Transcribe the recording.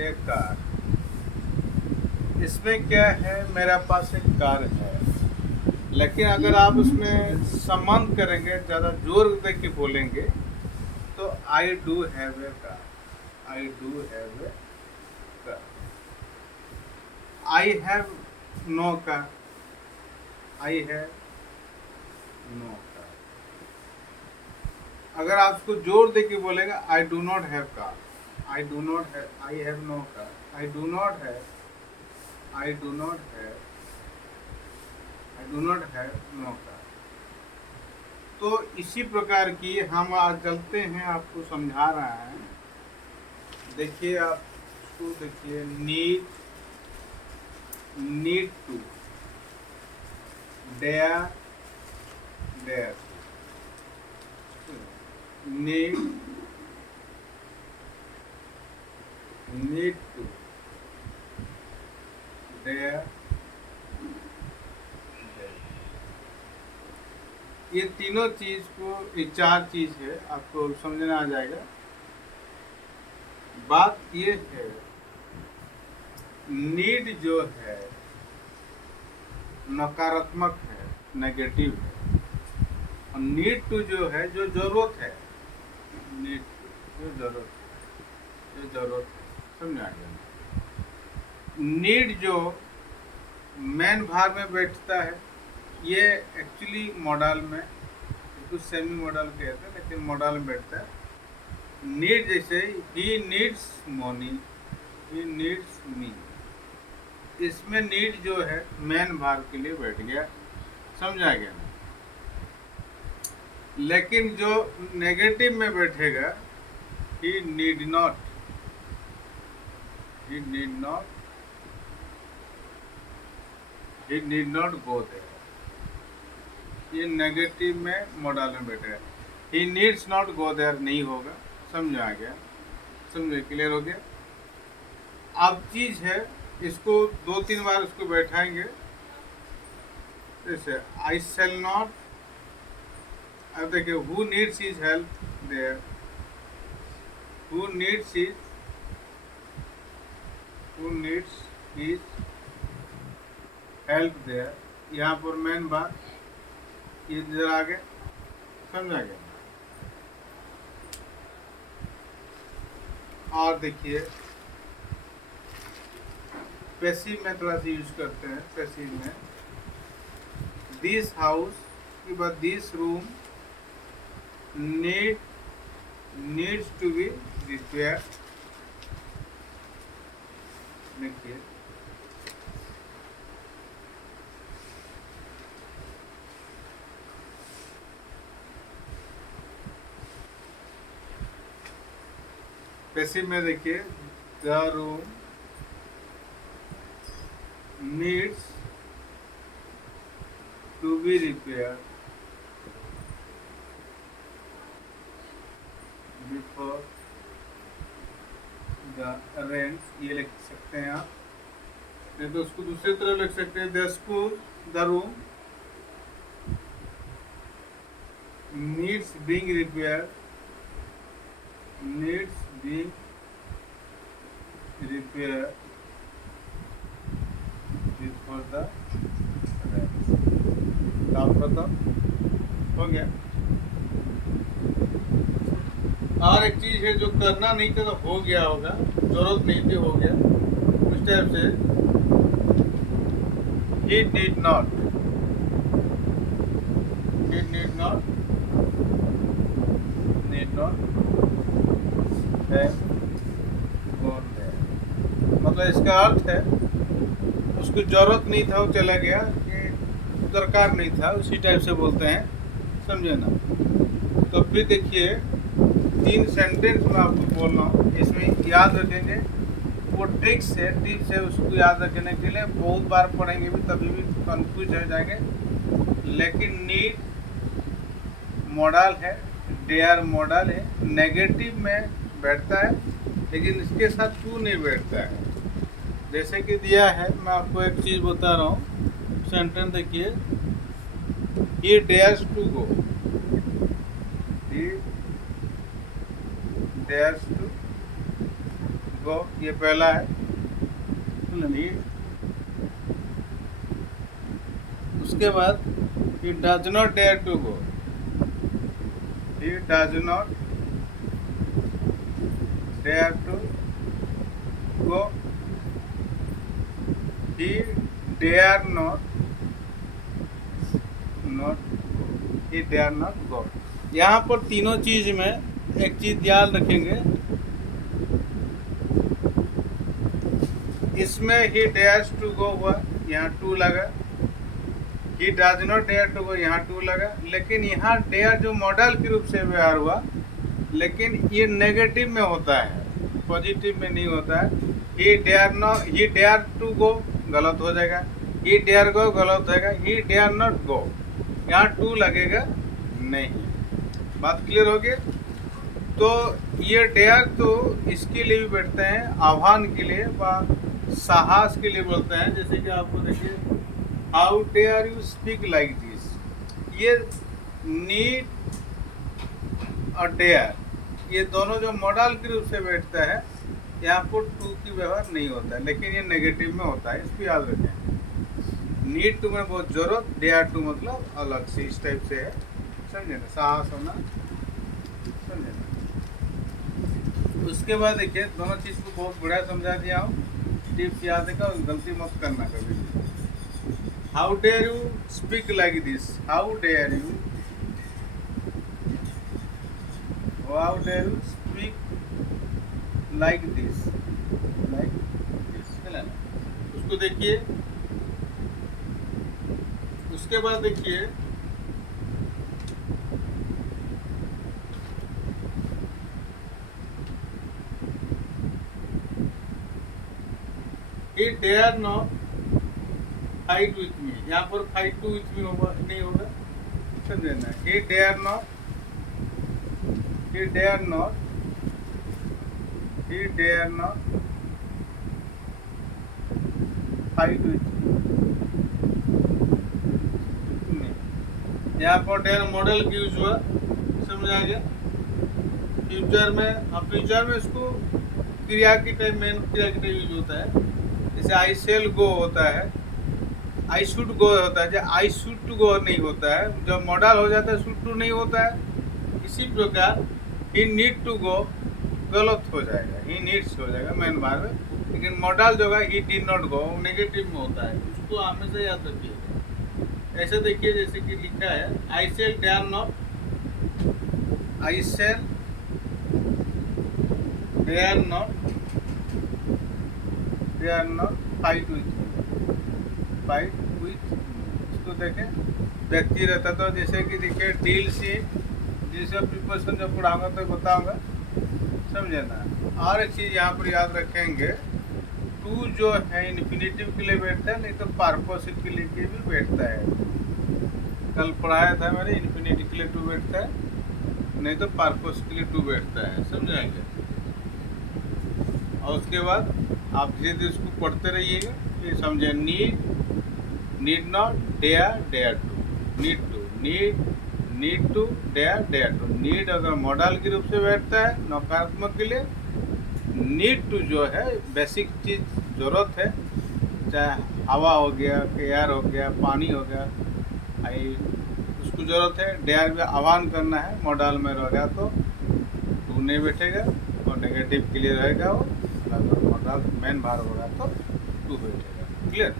ए car. इसमें क्या है, मेरा पास एक कार है, लेकिन अगर आप उसमें संबंध करेंगे, ज़्यादा जोर दे के बोलेंगे तो I do have a car, I do have a car. I have no car, I have no car. अगर आप उसको जोर दे के बोलेंगे I do not have car, I do not have, I have no car, I do not have, I do not have, I do not have no car. तो इसी प्रकार की हम आज चलते हैं, आपको समझा रहा है। देखिए आप इसको देखिए, need, need to, dare, dare to, need, need to, dare, ये तीनों चीज को, ये चार चीज है, आपको समझना आ जाएगा। बात ये है, नीड जो है नकारात्मक है, नेगेटिव है, और नीड टू जो है जो जरूरत है, नीड टू जो जरूरत है, जो जरूरत है, समझ आ गया। नीड जो मेन भाग में बैठता है, ये एक्चुअली मॉडल में कुछ सेमी मॉडल कहते हैं, लेकिन मॉडल में बैठता है। नीड जैसे he needs money, he needs मी, इसमें नीड जो है मेन भाग के लिए बैठ गया, समझा गया ना। लेकिन जो नेगेटिव में बैठेगा, he need not, he need not, he need not go there, ये नेगेटिव में मॉडल में बैठेगा। He needs not go there नहीं होगा, समझ आ गया, समझे, क्लियर हो गया। अब चीज है, इसको 2-3 बार उसको बैठाएंगे। जैसे आई शेल नॉट, अब देखिए, who needs his help there, who needs his, who needs his help there, यहाँ पर मेन बात ये जरा आगे, समझा गया। और देखिए पैसिव में थोड़ा सा यूज करते हैं। पैसिव में दिस हाउस के बाद this room needs to be repair. देखिए पैसिव में देखिए, the room needs to be repair before the rent, ये लिख सकते हैं आप। नहीं तो उसको दूसरी तरफ लिख सकते हैं, the school, the room needs being repair, needs being repair before the rent. आप बताओ, हो गया। और एक चीज है जो करना नहीं था तो हो गया होगा, जरूरत नहीं थी, हो गया, उस टाइप से he did not, he did not, need not have gone there। मतलब इसका अर्थ है उसको जरूरत नहीं था, वो चला गया, कि दरकार नहीं था, उसी टाइप से बोलते हैं, समझे ना। तो फिर देखिए 3 सेंटेंस में आपको बोल रहा हूँ, इसमें याद रखेंगे, वो ट्रिक्स है, टिप्स है, उसको याद रखने के लिए बहुत बार पढ़ेंगे भी, तभी भी कंफ्यूज हो जाएंगे। लेकिन नीड मॉडल है, डेयर मॉडल है, नेगेटिव में बैठता है, लेकिन इसके साथ टू नहीं बैठता है। जैसे कि दिया है, मैं आपको एक चीज़ बता रहा हूँ, सेंटेंस देखिए, he dares to go, he dares to गो, ये पहला है। उसके बाद he does not dare to go, he does not dare to go, he dare not he dare not go। यहाँ पर तीनों चीज में एक चीज ध्यान रखेंगे, इसमें he dares to go हुआ, यहाँ टू लगा, he does not dare to go, यहाँ टू लगा, लेकिन यहाँ dare जो मॉडल के रूप से व्यवहार हुआ, लेकिन ये नेगेटिव में होता है, पॉजिटिव में नहीं होता है। he dare to go गलत हो जाएगा, he dare go गलत हो जाएगा, he dare not go, यहाँ टू लगेगा नहीं। बात क्लियर हो गई? तो ये डेयर तो इसके लिए भी बैठते हैं, आह्वान के लिए व साहस के लिए बोलते हैं। जैसे कि आपको देखिए, how dare you speak like this, ये नीड और डेयर, ये दोनों जो मॉडल के रूप से बैठता है, यहाँ पर टू की व्यवहार नहीं होता है, लेकिन ये नेगेटिव में होता है, इसको याद रखें। नीड टू में बहुत जरूरत, डेयर टू मतलब अलग से, इस टाइप से है, समझे ना, साहस होना, समझे ना। उसके बाद देखिए, दोनों चीज़ को बहुत बढ़िया समझा दिया हूँ, टिप्स याद है, गलती मत करना कभी भी। How dare you speak like this, how dare you speak like this, है ना। उसको देखिए, उसके बाद देखिए, he dare not fight with me, यहाँ पर fight with me होगा नहीं होगा, समझे ना। he dare not fight with me, यहाँ पर डेयर मॉडल की यूज हुआ, समझ आ गया। फ्यूचर में इसको क्रिया की टाइम, मेन क्रिया की टाइम यूज होता है। जैसे आई सेल गो होता है, आई शुड गो होता है, जब आई शुड टू गो नहीं होता है, जब मॉडल हो जाता है शुड टू नहीं होता है। इसी प्रकार ही नीड टू गो गलत हो जाएगा, ही नीड्स हो जाएगा मेन बार में, लेकिन मॉडल जो है he did not go negative में होता है, उसको हमेशा याद रखिए। ऐसे देखिए, जैसे कि लिखा है, I shall dare not, I shall dare not fight with, इसको देखें, व्यक्ति रहता तो जैसे कि देखिए डील सी, जैसे प्रिपोजिशन जब पढ़ाऊंगा तो बताऊंगा, समझे ना। और एक चीज़ यहाँ पर याद रखेंगे, टू जो है इन्फिनेटिव के लिए बैठता है, नहीं तो पार्पस के लिए भी बैठता है। कल पढ़ाया था मैंने, इन्फिनेटिव के लिए टू बैठता है, नहीं तो पार्पस के लिए टू बैठता है, समझाएंगे। और उसके बाद आप धीरे धीरे इसको पढ़ते रहिएगा, ये समझे। Need not, dare to, need to, dare to. Need अगर मॉडल के रूप से बैठता है नकारात्मक के लिए, नीड टू जो है बेसिक चीज जरूरत है, चाहे हवा हो गया, एयर हो गया, पानी हो गया, उसको जरूरत है। डेयर में आह्वान करना है, मॉडल में रहेगा तो टू नहीं बैठेगा, और नेगेटिव के लिए रहेगा वो, अगर मॉडल मेन भार होगा तो टू बैठेगा। क्लियर।